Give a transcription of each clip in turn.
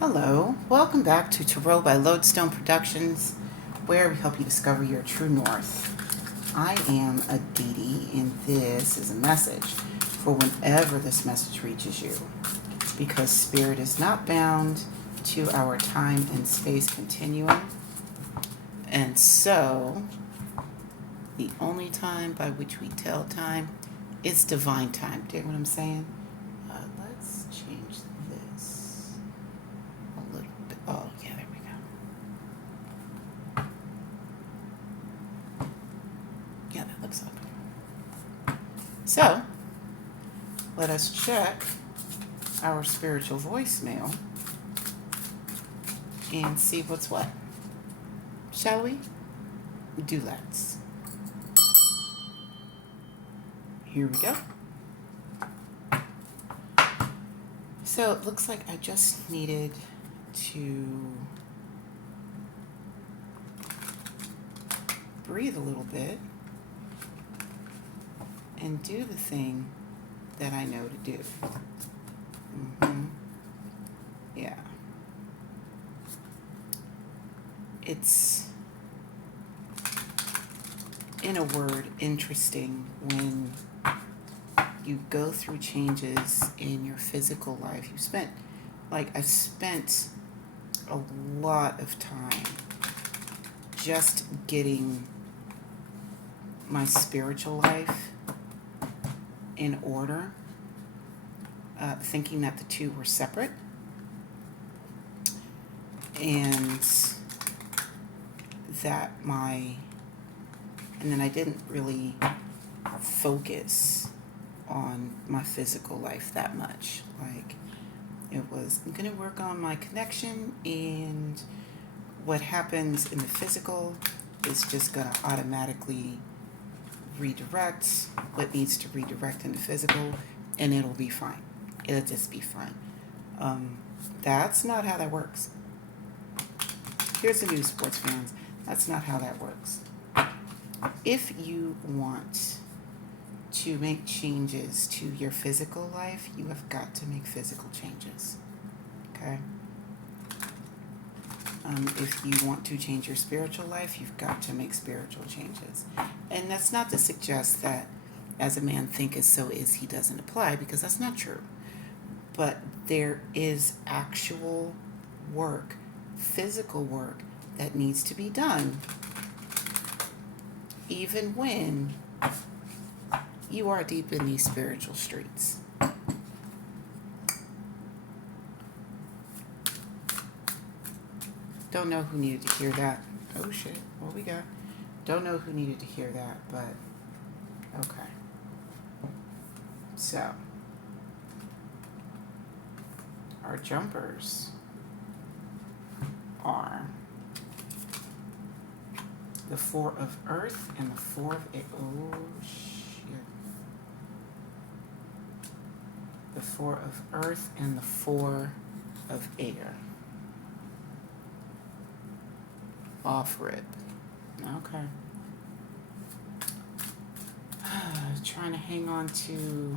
Hello, welcome back to Tarot by Lodestone Productions, where we help you discover your true north. I am Aditi, and this is a message for whenever this message reaches you, because Spirit is not bound to our time and space continuum, and so the only time by which we tell time is divine time. Do you know what I'm saying? Let's change this a little bit. Oh, yeah, there we go. Yeah, that looks okay. So, let us check our spiritual voicemail and see what's what. Shall we? Do let's. Here we go. So it looks like I just needed to breathe a little bit and do the thing that I know to do. Yeah. It's, in a word, interesting when you go through changes in your physical life. I've spent a lot of time just getting my spiritual life in order, thinking that the two were separate. And then I didn't really focus on my physical life that much. Like, it was, I'm going to work on my connection, and what happens in the physical is just going to automatically redirect what needs to redirect in the physical, and it'll be fine. It'll just be fine. That's not how that works. Here's the news, sports fans. That's not how that works. If you want to make changes to your physical life, you have got to make physical changes. Okay? If you want to change your spiritual life, you've got to make spiritual changes. And that's not to suggest that as a man thinketh, so is he doesn't apply, because that's not true. But there is actual work, physical work, that needs to be done, even when you are deep in these spiritual streets. Don't know who needed to hear that. Oh shit, what we got? Don't know who needed to hear that, but okay. So, our jumpers are the Four of Earth and the Four of Air. Oh shit. The Four of Earth and the Four of Air. Off rip. Okay. Trying to hang on to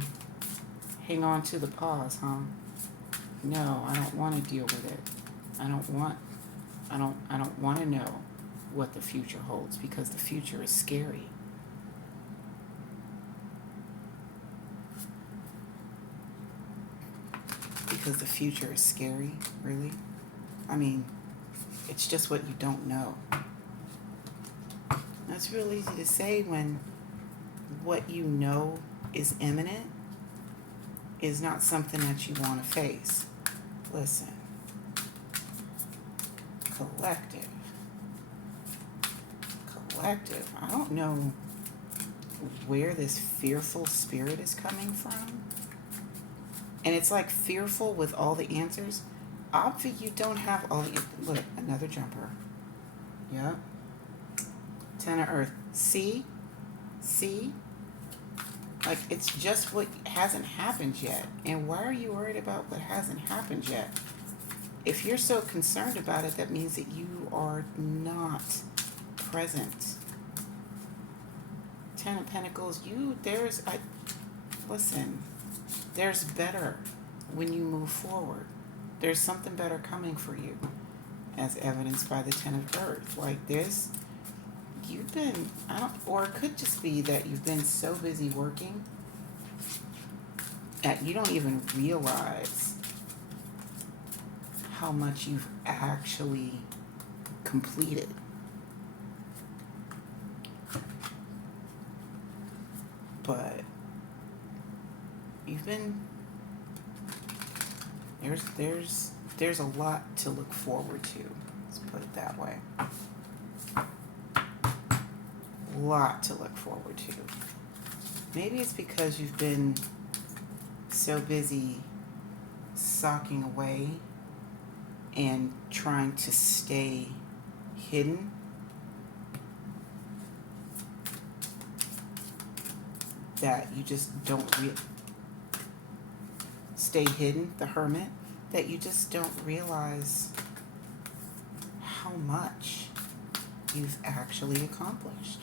the pause, huh? No, I don't want to deal with it. I don't want to know what the future holds, because the future is scary. Because the future is scary, really? I mean, it's just what you don't know. That's real easy to say when what you know is imminent is not something that you want to face. Listen. Collective. I don't know where this fearful spirit is coming from. And it's like fearful with all the answers. Obviously, you don't have all the... Look, another jumper. Yep. Ten of Earth. See? Like, it's just what hasn't happened yet. And why are you worried about what hasn't happened yet? If you're so concerned about it, that means that you are not present. Ten of Pentacles. Listen, there's better when you move forward. there's something better coming for you, as evidenced by the Ten of Earth. Like this, you've been, I don't, or it could just be that you've been so busy working that you don't even realize how much you've actually completed. But you've been, there's a lot to look forward to. Let's put it that way. Lot to look forward to. Maybe it's because you've been so busy socking away and trying to stay hidden that you just don't stay hidden, the hermit, that you just don't realize how much you've actually accomplished.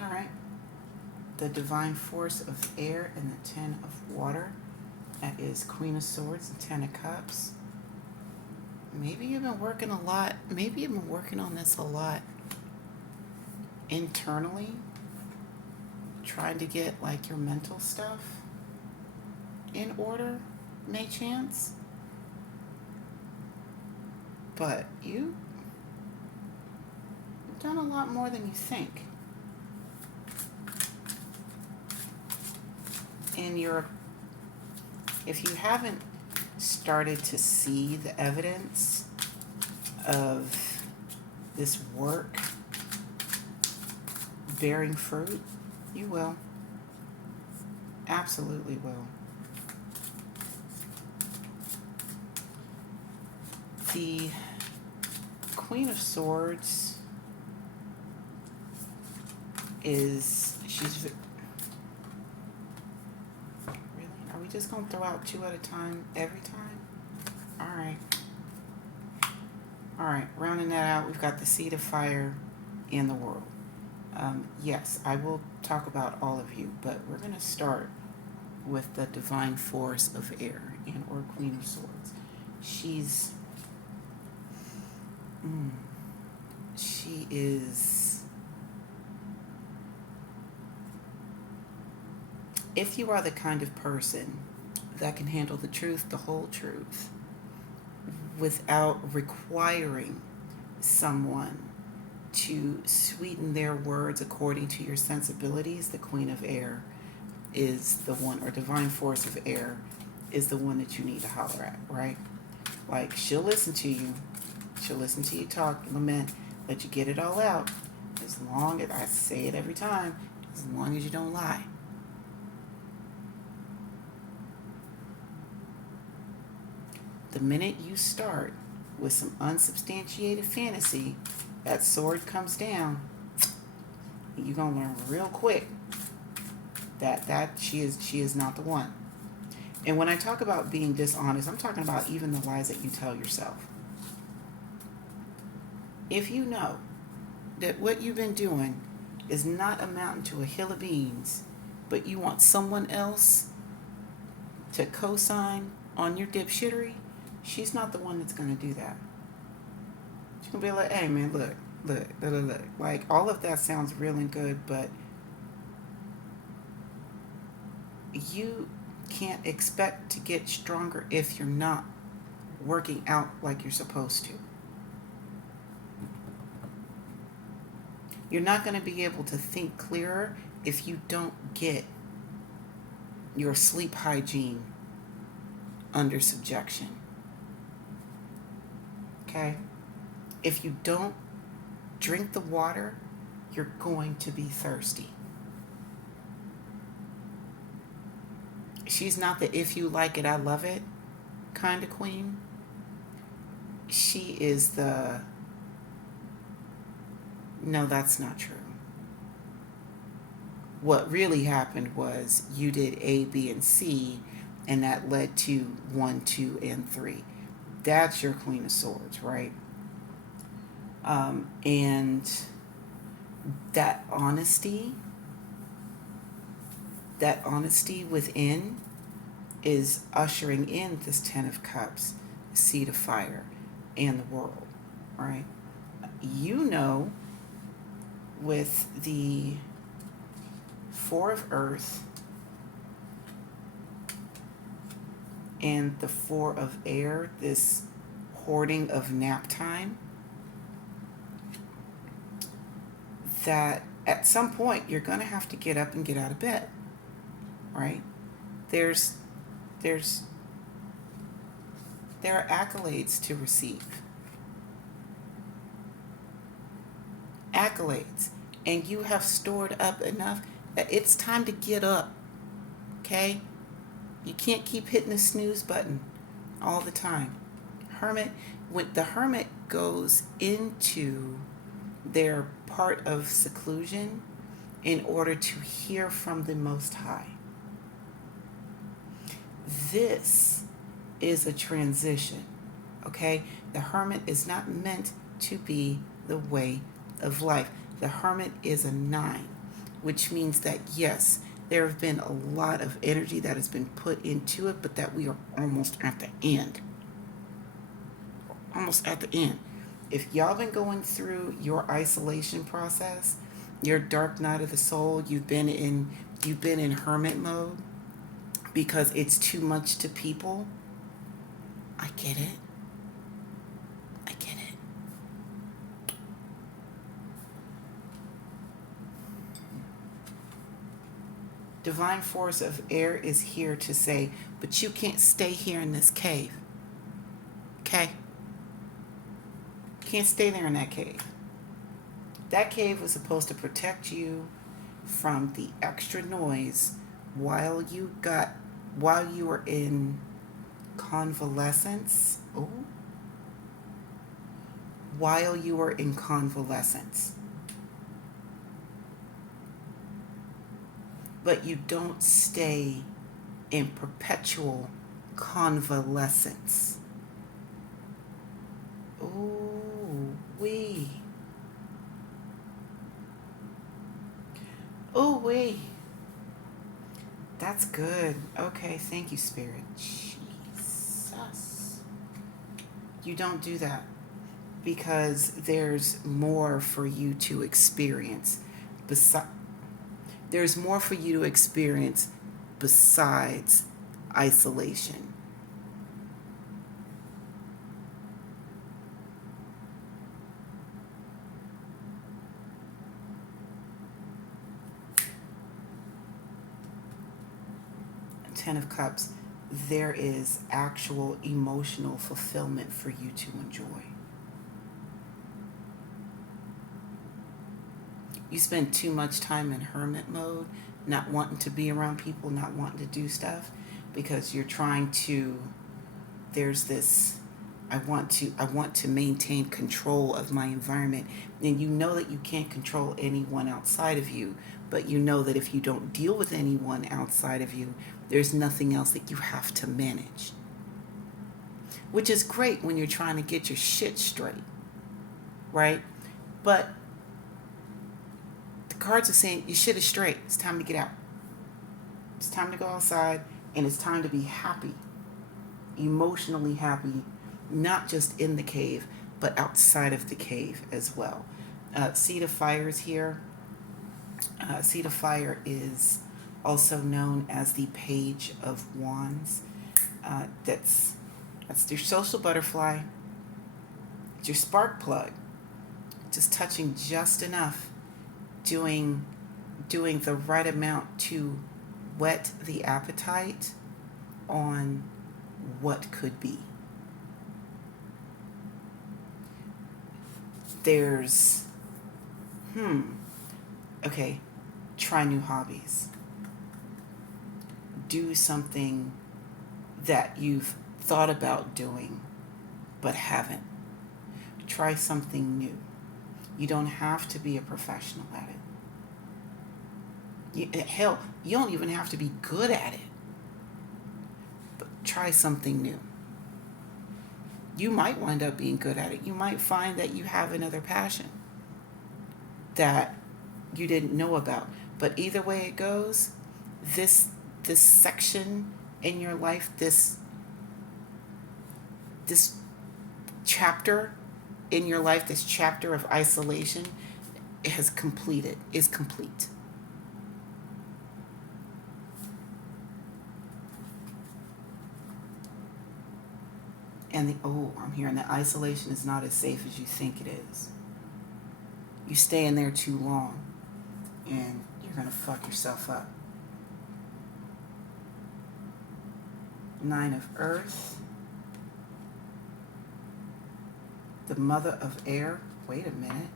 All right. The divine force of air and the Ten of Water. That is Queen of Swords and Ten of Cups. Maybe you've been working a lot. Maybe you've been working on this a lot internally, trying to get like your mental stuff in order, may chance. But you've done a lot more than you think. And if you haven't started to see the evidence of this work bearing fruit, you will. Absolutely will. The Queen of Swords she's really, are we just gonna throw out two at a time every time? All right, rounding that out, we've got the Seed of Fire in the World. Yes, I will talk about all of you, but we're going to start with the divine force of air and or Queen of Swords. She is, if you are the kind of person that can handle the truth, the whole truth, without requiring someone to sweeten their words according to your sensibilities, the Queen of Air is the one, or divine force of air is the one that you need to holler at, right? Like, she'll listen to you talk, lament, let you get it all out, as long as, I say it every time, as long as you don't lie. The minute you start with some unsubstantiated fantasy, that sword comes down, you're gonna learn real quick that she is not the one. And when I talk about being dishonest, I'm talking about even the lies that you tell yourself. If you know that what you've been doing is not amounting to a hill of beans, but you want someone else to co-sign on your dipshittery, she's not the one that's going to do that. She's going to be like, hey man, look. Like, all of that sounds real and good, but you can't expect to get stronger if you're not working out like you're supposed to. You're not going to be able to think clearer if you don't get your sleep hygiene under subjection. Okay? If you don't drink the water, you're going to be thirsty. She's not the if you like it, I love it kind of queen. She is the no, that's not true. What really happened was you did A, B, and C, and that led to 1, 2, and 3. That's your Queen of Swords, right? And that honesty, that honesty within is ushering in this Ten of Cups, Seat of Fire, and the World, right? You know, with the Four of Earth and the Four of Air, this hoarding of nap time, that at some point you're going to have to get up and get out of bed, right? There's there are accolades to receive. Accolades. And you have stored up enough that it's time to get up. Okay? You can't keep hitting the snooze button all the time. When the hermit goes into their part of seclusion in order to hear from the Most High. This is a transition, okay? The hermit is not meant to be the way of life. The hermit is a 9, which means that yes, there have been a lot of energy that has been put into it, but that we are almost at the end. Almost at the end. If y'all been going through your isolation process, your dark night of the soul, you've been in hermit mode because it's too much to people. I get it. I get it. Divine force of air is here to say, but you can't stay here in this cave. Okay? Can't stay there in that cave. That cave was supposed to protect you from the extra noise while you were in convalescence. Oh. While you were in convalescence. But you don't stay in perpetual convalescence. Ooh, wee. Ooh, wee. That's good. Okay, thank you, Spirit. Jesus. You don't do that because there's more for you to experience. There's more for you to experience besides isolation. Ten of Cups, there is actual emotional fulfillment for you to enjoy. You spend too much time in hermit mode, not wanting to be around people, not wanting to do stuff, because you're trying to, there's this, I want to maintain control of my environment. And you know that you can't control anyone outside of you, but you know that if you don't deal with anyone outside of you, there's nothing else that you have to manage. Which is great when you're trying to get your shit straight, right? But the cards are saying your shit is straight. It's time to get out. It's time to go outside, and it's time to be happy, emotionally happy, not just in the cave, but outside of the cave as well. Seat of Fire is here. Seat of Fire is also known as the Page of Wands. That's your social butterfly. It's your spark plug. Just touching just enough, doing the right amount to whet the appetite on what could be. There's, okay, try new hobbies. Do something that you've thought about doing but haven't. Try something new. You don't have to be a professional at it. Hell, you don't even have to be good at it. But try something new. You might wind up being good at it. You might find that you have another passion that you didn't know about. But either way it goes, this this section in your life, this chapter in your life, this chapter of isolation is complete. And I'm hearing that isolation is not as safe as you think it is. You stay in there too long and you're going to fuck yourself up. Nine of Earth, the Mother of Air. Wait a minute.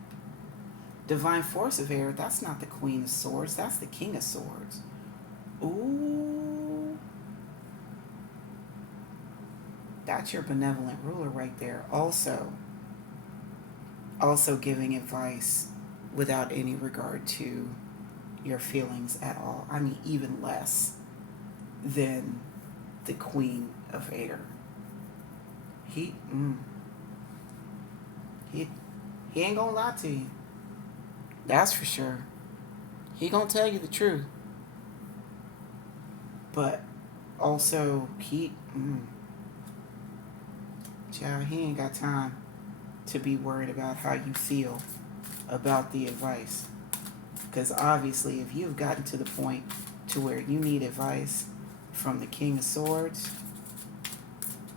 Divine Force of Air, that's not the Queen of Swords, that's the King of Swords. Ooh. That's your benevolent ruler right there. Also giving advice without any regard to your feelings at all. I mean, even less than the Queen of Air. He ain't gonna lie to you. That's for sure. He gonna tell you the truth. But also, child, he ain't got time to be worried about how you feel about the advice. Because obviously, if you've gotten to the point to where you need advice from the King of Swords,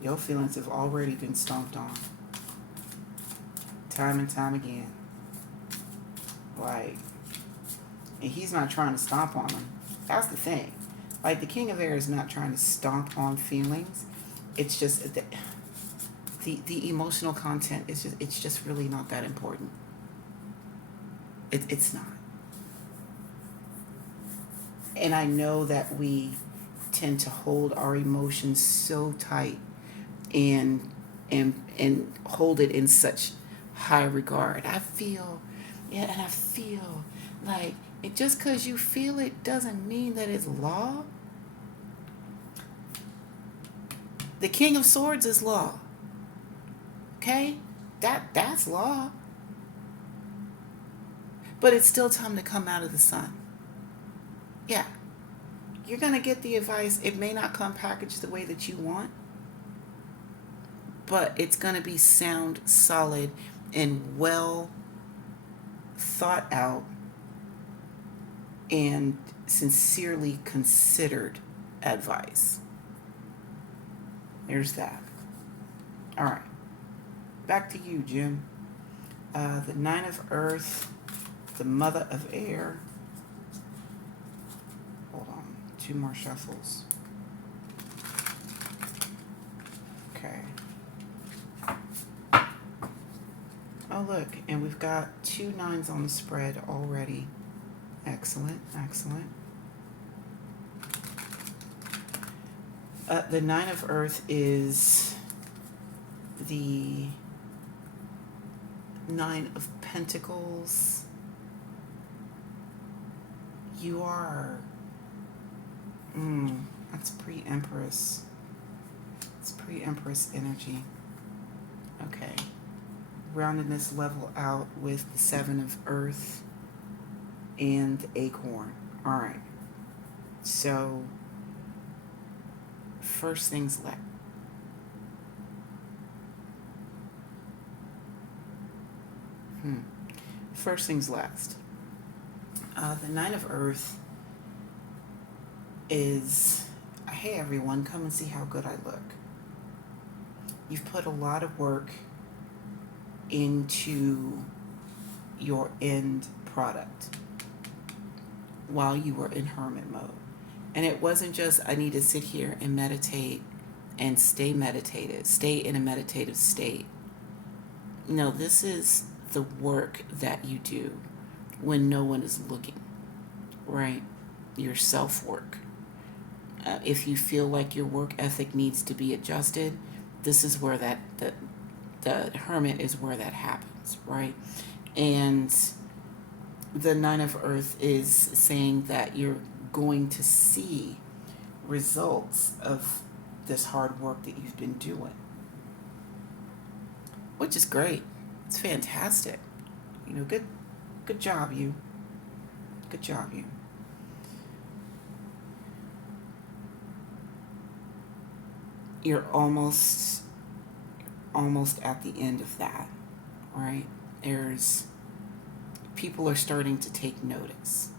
your feelings have already been stomped on. Time and time again. Like, and he's not trying to stomp on them. That's the thing. Like, the King of Air is not trying to stomp on feelings. It's just the emotional content is just really not that important. It's not. And I know that we tend to hold our emotions so tight and hold it in such high regard. I feel like it, just because you feel it doesn't mean that it's law. The King of Swords is law. Okay? That's law. But it's still time to come out of the sun. Yeah. You're going to get the advice. It may not come packaged the way that you want, but it's going to be sound, solid, and well thought out and sincerely considered advice. There's that. All right. Back to you, Jim. The Nine of Earth, the Mother of Air. Hold on. 2 more shuffles. Okay. Oh, look. And we've got 2 9s on the spread already. Excellent. Excellent. The Nine of Earth is the 9 of Pentacles. You are... that's pre-Empress. It's pre-Empress energy. Okay. Rounding this level out with the 7 of Earth and the Acorn. All right. So, first things last. First things last. The 9 of Earth is, hey everyone, come and see how good I look. You've put a lot of work into your end product while you were in hermit mode. And it wasn't just, I need to sit here and meditate and stay meditated, stay in a meditative state. No, this is the work that you do when no one is looking, right? Your self-work. If you feel like your work ethic needs to be adjusted, this is where the hermit is where that happens, right? And the 9 of Earth is saying that you're going to see results of this hard work that you've been doing, which is great. It's fantastic. Good job, you. Good job, you. You're almost at the end of that, right? There's people are starting to take notice.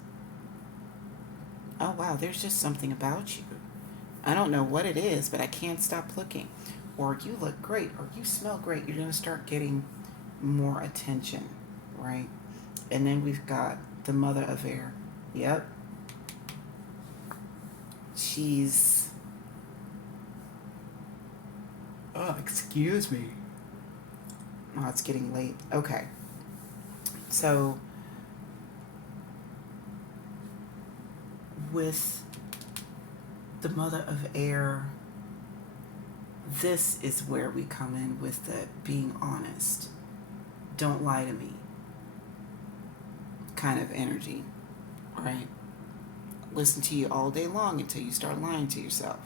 Oh wow, there's just something about you. I don't know what it is, but I can't stop looking. Or you look great, or you smell great. You're going to start getting more attention, right? And then we've got the mother of air. Yep. She's. Oh, excuse me. Oh, it's getting late. Okay. So, with the mother of air, this is where we come in with the being honest. Don't lie to me kind of energy, right? Listen to you all day long until you start lying to yourself.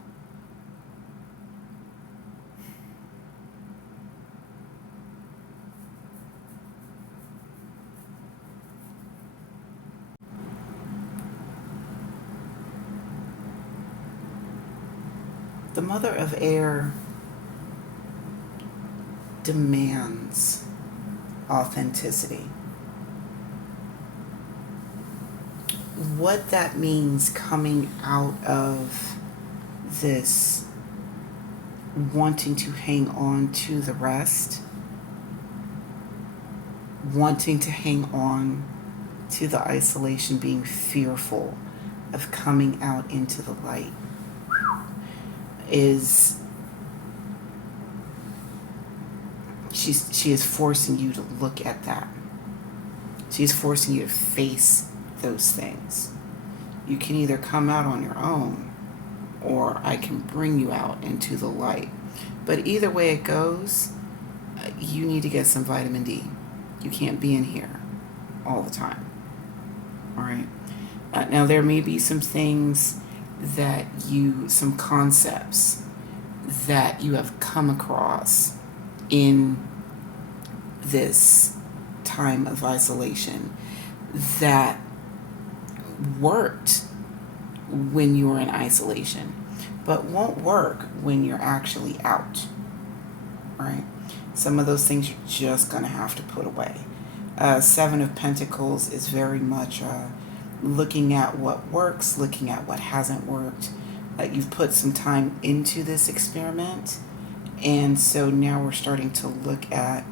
The mother of air demands authenticity. What that means coming out of this wanting to hang on to the rest, wanting to hang on to the isolation, being fearful of coming out into the light, is she is forcing you to look at that. She is forcing you to face those things. You can either come out on your own, or I can bring you out into the light. But either way it goes, you need to get some vitamin D. You can't be in here all the time. All right. Now there may be some things some concepts that you have come across in this time of isolation that worked when you were in isolation, but won't work when you're actually out, right? Some of those things you're just going to have to put away. Seven of Pentacles is very much looking at what works, looking at what hasn't worked. You've put some time into this experiment, and so now we're starting to look at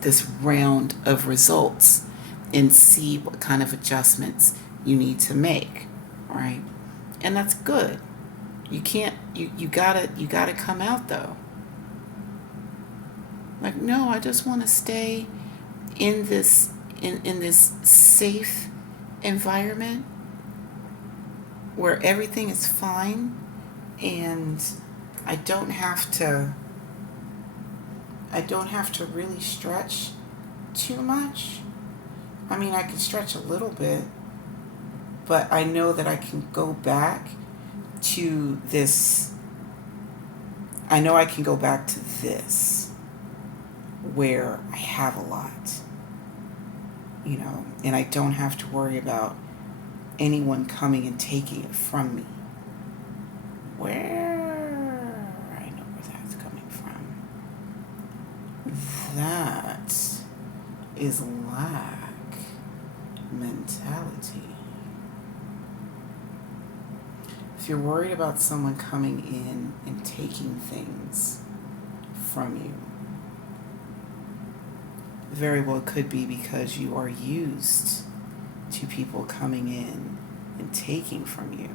this round of results and see what kind of adjustments you need to make, right? And that's good. You gotta come out though. Like, no, I just want to stay in this safe environment where everything is fine and I don't have to really stretch too much. I mean, I can stretch a little bit, but I know that I can go back to this. I know I can go back to this where I have a lot, and I don't have to worry about anyone coming and taking it from me. I know where that's coming from. That is lack mentality. If you're worried about someone coming in and taking things from you, very well could be because you are used to people coming in and taking from you.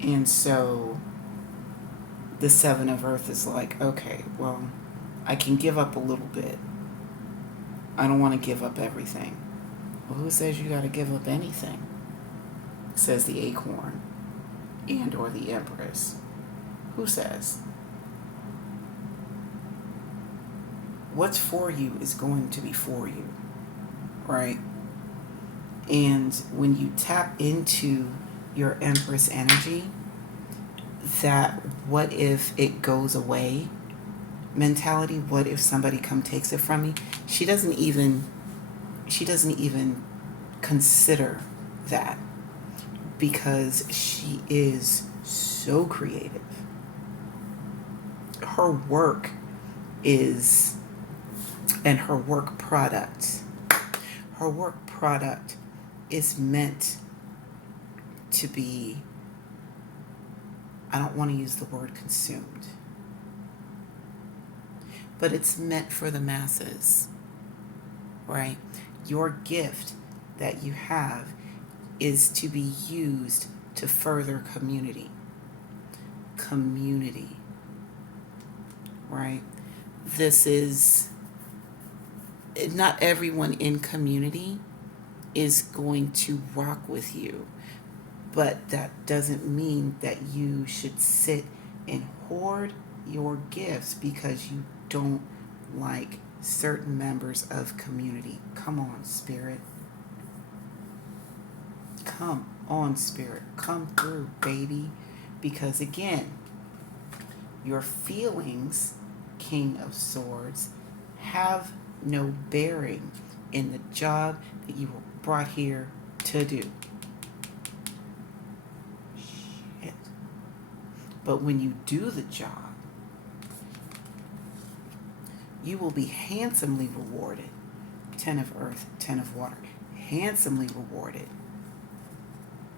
And so the Seven of Earth is like, okay, well, I can give up a little bit. I don't want to give up everything. Well, who says you got to give up anything? Says the Acorn and or the Empress. Who says? What's for you is going to be for you, right? And when you tap into your Empress energy, that what if it goes away mentality. What if somebody come takes it from me? She doesn't even consider that, because she is so creative. Her work is, and her work product is meant to be, I don't want to use the word consumed, but it's meant for the masses, right? Your gift that you have is to be used to further community, right? This is, not everyone in community is going to rock with you, but that doesn't mean that you should sit and hoard your gifts because you don't like certain members of community. Come on, Spirit. Come on, Spirit. Come through, baby. Because again, your feelings, King of Swords, have no bearing in the job that you were brought here to do. Shit. But when you do the job, you will be handsomely rewarded. 10 of earth, 10 of water. Handsomely rewarded.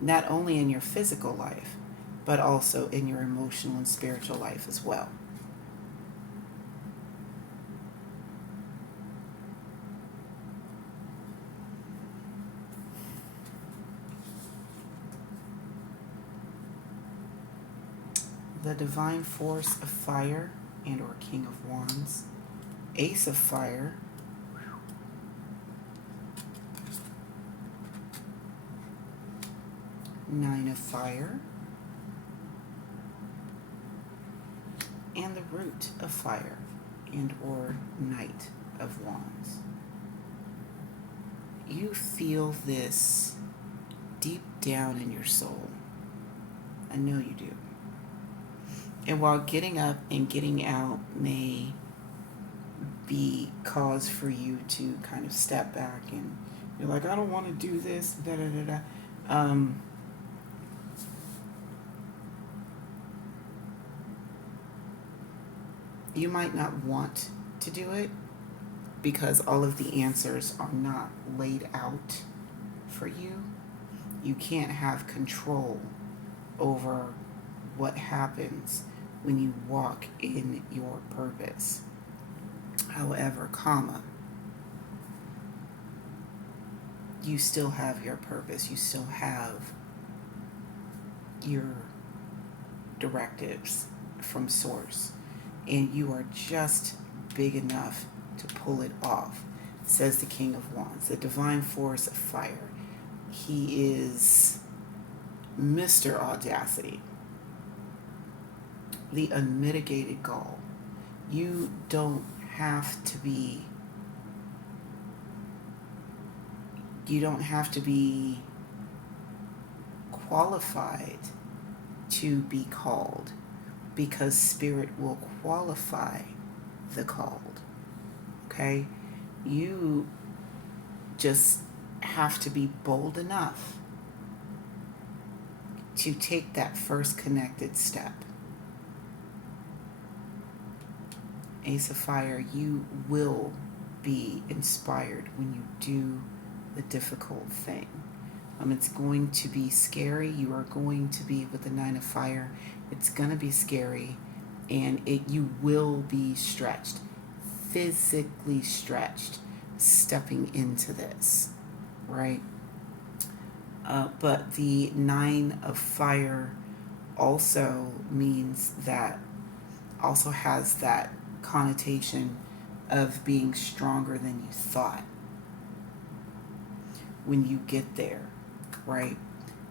Not only in your physical life, but also in your emotional and spiritual life as well. The divine force of fire and or King of Wands. Ace of fire. Nine of fire. And the root of fire and or Knight of Wands. You feel this deep down in your soul. I know you do. And while getting up and getting out may be cause for you to kind of step back and you're like, I don't want to do this, da da da da. You might not want to do it because all of the answers are not laid out for you. You can't have control over what happens when you walk in your purpose. However, you still have your purpose. You still have your directives from source. And you are just big enough to pull it off, says the King of Wands, the divine force of fire. He is Mr. Audacity, the unmitigated gall. You don't have to be qualified to be called, because Spirit will qualify the called. Okay? You just have to be bold enough to take that first connected step. Ace of Fire, you will be inspired when you do the difficult thing. It's going to be scary. You are going to be with the Nine of Fire. It's going to be scary, and you will be stretched, physically stretched, stepping into this, right? But the Nine of Fire also means that, also has that connotation of being stronger than you thought when you get there, right?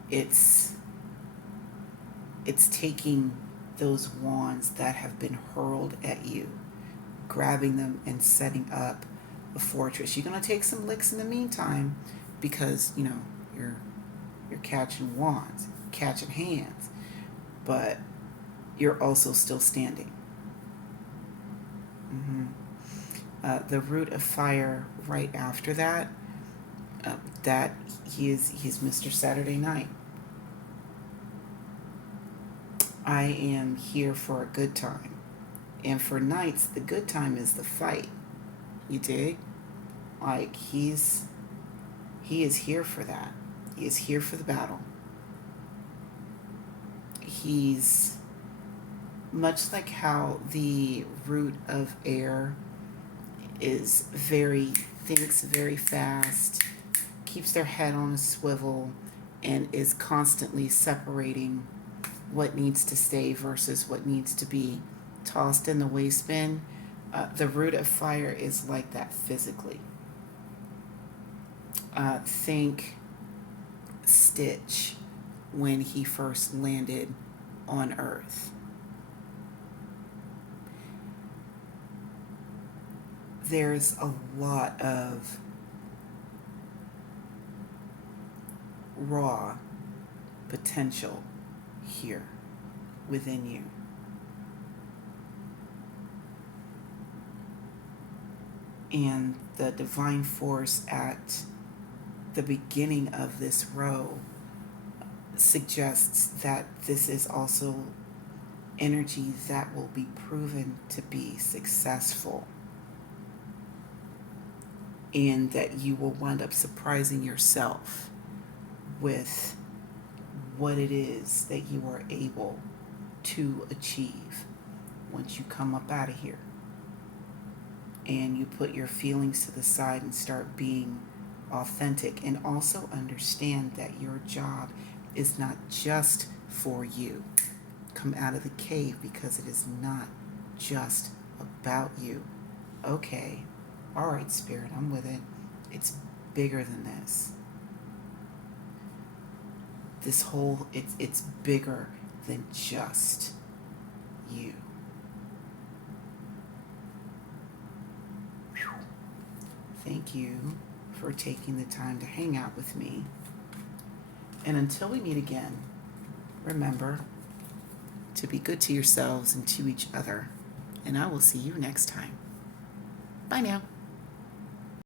It's taking those wands that have been hurled at you, grabbing them and setting up a fortress. You're going to take some licks in the meantime because, you're catching wands, catching hands, but you're also still standing. Mm-hmm. The root of fire right after that, that he's Mr. Saturday Night. I am here for a good time. And for nights, the good time is the fight. You dig? Like he is here for that. He is here for the battle. He's much like how the root of air is very thinks very fast, keeps their head on a swivel, and is constantly separating what needs to stay versus what needs to be tossed in the waste bin. The root of fire is like that physically. Think Stitch when he first landed on Earth. There's a lot of raw potential here within you. And the divine force at the beginning of this row suggests that this is also energy that will be proven to be successful, and that you will wind up surprising yourself with what it is that you are able to achieve once you come up out of here and you put your feelings to the side and start being authentic, and also understand that your job is not just for you. Come out of the cave, because it is not just about you. Okay, all right, Spirit, I'm with it. It's bigger than this. This whole, it's bigger than just you. Whew. Thank you for taking the time to hang out with me. And until we meet again, remember to be good to yourselves and to each other. And I will see you next time. Bye now.